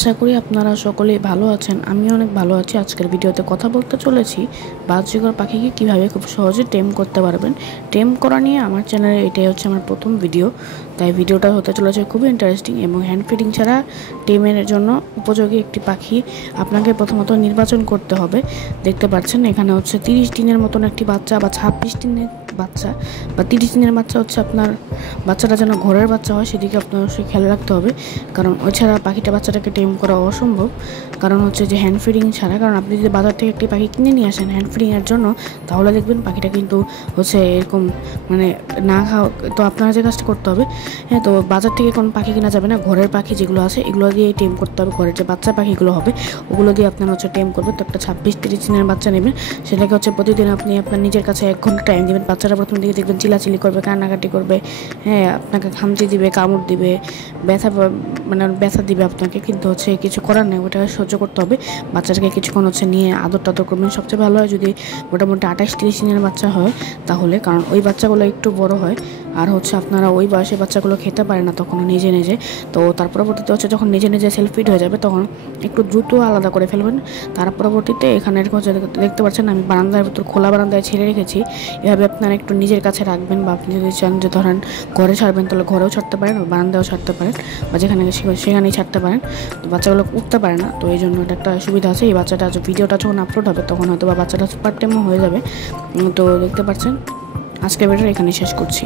আশা করি আপনারা সকলেই ভালো আছেন। আমিও অনেক ভালো আছি। আজকের ভিডিওতে কথা বলতে চলেছি বাজরিগর পাখিকে কিভাবে খুব সহজে টেম করতে পারবেন। টেম করা নিয়ে আমার চ্যানেলে এটাই হচ্ছে আমার প্রথম ভিডিও, তাই ভিডিওটা হতে চলেছে খুবই ইন্টারেস্টিং এবং হ্যান্ড ফিডিং ছাড়া টেমের জন্য উপযোগী একটি পাখি আপনাকে প্রথমত নির্বাচন করতে হবে। দেখতে পাচ্ছেন এখানে হচ্ছে 30 দিনের মতন একটি বাচ্চা বা 26 দিনের বাচ্চা বা 30 দিনের বাচ্চা হচ্ছে আপনার বাচ্চাটা যেন ঘরের বাচ্চা হয় সেদিকে আপনার অবশ্যই খেয়াল রাখতে হবে, কারণ এছাড়া পাখিটা বাচ্চাটাকে টেম করা অসম্ভব। কারণ হচ্ছে যে হ্যান্ড ফিডিং ছাড়া, কারণ আপনি যদি বাজার থেকে একটি পাখি কিনে নিয়ে আসেন হ্যান্ড ফিডিংয়ের জন্য, তাহলে দেখবেন পাখিটা কিন্তু হচ্ছে এরকম মানে না খাওয়া। তো আপনারা যে কাজটা করতে হবে, হ্যাঁ, তো বাজার থেকে কোনো পাখি কেনা যাবে না, ঘরের পাখি যেগুলো আছে এগুলো দিয়েই টেম করতে হবে। ঘরের যে বাচ্চা পাখিগুলো হবে ওগুলো দিয়ে আপনারা হচ্ছে টেম করবেন। তো একটা 26-30 দিনের বাচ্চা নেবেন, সেটাকে হচ্ছে প্রতিদিন আপনি আপনার নিজের কাছে 1 ঘন্টা টাইম দেবেন। বাচ্চাটা প্রথম দিকে দেখবেন চিলাচিলি করবে, কান্নাকাটি করবে, হ্যাঁ, আপনাকে খামচি দিবে, কামড় দিবে, ব্যথা দিবে আপনাকে, কিন্তু হচ্ছে কিছু করার নেই, ওটা সহ্য করতে হবে। বাচ্চাটাকে কিছুক্ষণ হচ্ছে নিয়ে আদর টাদর করবেন। সবচেয়ে ভালো হয় যদি মোটামুটি 28-30 দিনের বাচ্চা হয়, তাহলে কারণ ওই বাচ্চাগুলো একটু বড় হয়, আর হচ্ছে আপনারা ওই বয়সে বাচ্চাগুলো খেতে পারে না তখন নিজে নিজে। তো তার পরবর্তীতে হচ্ছে যখন নিজে নিজে সেলফ ফিড হয়ে যাবে তখন একটু দ্রুত আলাদা করে ফেলবেন। তার পরবর্তীতে এখানে এরকম দেখতে পাচ্ছেন আমি বারান্দার ভিতর খোলা বারান্দায় ছেড়ে রেখেছি। এভাবে আপনারা একটু নিজের কাছে রাখবেন, বা আপনি যদি চান যে ধরেন ঘরে ছাড়বেন তাহলে ঘরেও ছাড়তে পারেন, বারান্দাও ছাড়তে পারেন, বা যেখানে সেখানেই ছাড়তে পারেন। তো বাচ্চাগুলো উঠতে পারে না, তো এই জন্য এটা একটা সুবিধা আছে। এই বাচ্চাটা ভিডিওটা যখন আপলোড হবে তখন হয়তো বা বাচ্চাটা সুপার টেমও হয়ে যাবে। তো দেখতে পাচ্ছেন আজকের ভিডিও এখানে শেষ করছি।